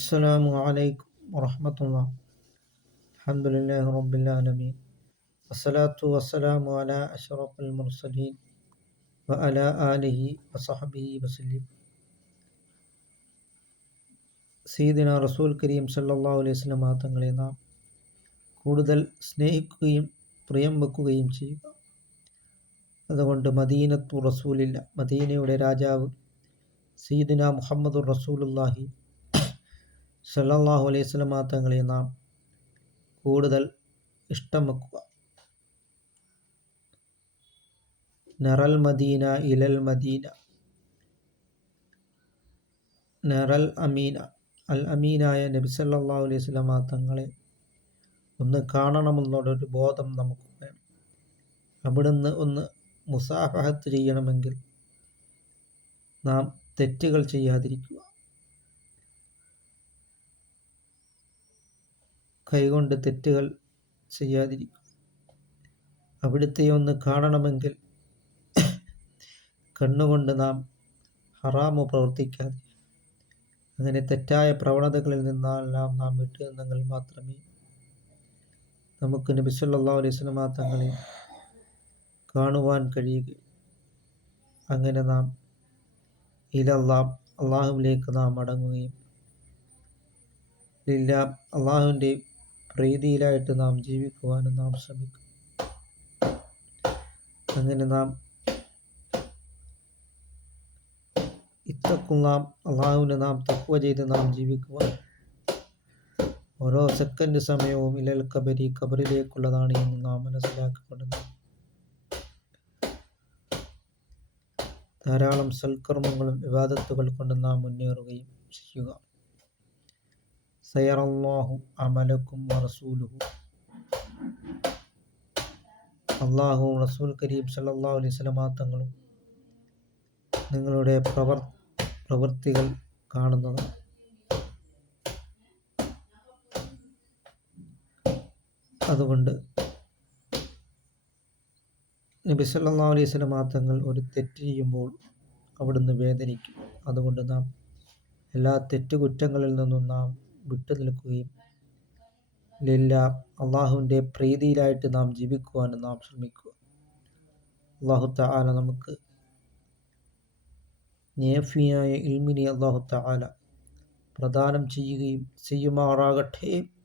السلام عليكم ورحمة الله الحمد لله رب العالمين والصلاة والسلام على أشرف المرسلين وعلى آله وصحبه وسلم സീദിന റസൂൽ കരീം സല്ലാ അലൈഹി സ്വലമ തങ്ങളെ നാം കൂടുതൽ സ്നേഹിക്കുകയും പ്രിയം വെക്കുകയും ചെയ്യുക അതുകൊണ്ട് മദീനത്തു റസൂലില്ല മദീനയുടെ രാജാവ് സീദിന മുഹമ്മദ് റസൂലുല്ലാഹി സല്ലാഹു അലൈഹി സ്വലമ തങ്ങളെ നാം കൂടുതൽ ഇഷ്ടം വെക്കുക. നറൽ മദീന ഇലൽ മദീന. നറൽ അമീന. അൽ അമീനായ നബി സല്ലാഹു അലൈഹി സ്വലമ തങ്ങളെ ഒന്ന് കാണണമെന്നുള്ളൊരു ബോധം നമുക്ക് വേണം. അവിടുന്ന് ഒന്ന് മുസാഫഹത്ത് ചെയ്യണമെങ്കിൽ നാം തെറ്റുകൾ ചെയ്യാതിരിക്കുക. കൈകൊണ്ട് തെറ്റുകൾ ചെയ്യാതിരിക്കും. അവിടുത്തെ ഒന്ന് കാണണമെങ്കിൽ കണ്ണുകൊണ്ട് നാം ഹറാമു പ്രവർത്തിക്കാതെ അങ്ങനെ തെറ്റായ പ്രവണതകളിൽ നിന്നെല്ലാം നാം വിട്ടുനിന്നെങ്കിൽ മാത്രമേ നമുക്ക് നബിസ്വല്ലാ അലൈഹി സ്വലമാ തങ്ങളെ കാണുവാൻ കഴിയുക അങ്ങനെ നാം ഇലല്ലാം അള്ളാഹുവിലേക്ക് നാം അടങ്ങുകയും ഇല്ല അള്ളാഹുവിന്റെ പ്രീതിയിലായിട്ട് നാം ജീവിക്കുവാനും നാം ശ്രമിക്കും. അങ്ങനെ നാം ഇത്തക്കും നാം അള്ളാഹുവിനെ നാം തക്കുവ ചെയ്ത് നാം ജീവിക്കുവാൻ ഓരോ സെക്കൻഡ് സമയവും ഇലൽ കബരി കബറിലേക്കുള്ളതാണ് എന്ന് നാം മനസ്സിലാക്കപ്പെടുന്നു ധാരാളം സൽക്കർമ്മങ്ങളും വിവാദത്തുകൾ കൊണ്ട് നാം മുന്നേറുകയും ചെയ്യുക. സയറല്ലാഹു അമലക്കും വറസൂലുഹു. അള്ളാഹു റസൂൽ കരീം സല്ലാ അലൈഹി സ്വലമാ തങ്ങളും നിങ്ങളുടെ പ്രവർ പ്രവൃത്തികൾ കാണുന്നത്. അതുകൊണ്ട് നബി സല്ലാ അലൈഹി സ്വലമാ തങ്ങൾ ഒരു തെറ്റ് ചെയ്യുമ്പോൾ അവിടുന്ന് വേദനിക്കും. അതുകൊണ്ട് നാം എല്ലാ തെറ്റുകുറ്റങ്ങളിൽ നിന്നും നാം വിട്ടു നിൽക്കുകയും ലില്ല അള്ളാഹുവിന്റെ പ്രീതിയിലായിട്ട് നാം ജീവിക്കുവാനും നാം ശ്രമിക്കുക. അള്ളാഹു താല നമുക്ക് നേഫിയായ ഇൽമിനി അള്ളാഹു താല പ്രദാനം ചെയ്യുകയും ചെയ്യുമാറാകട്ടെ.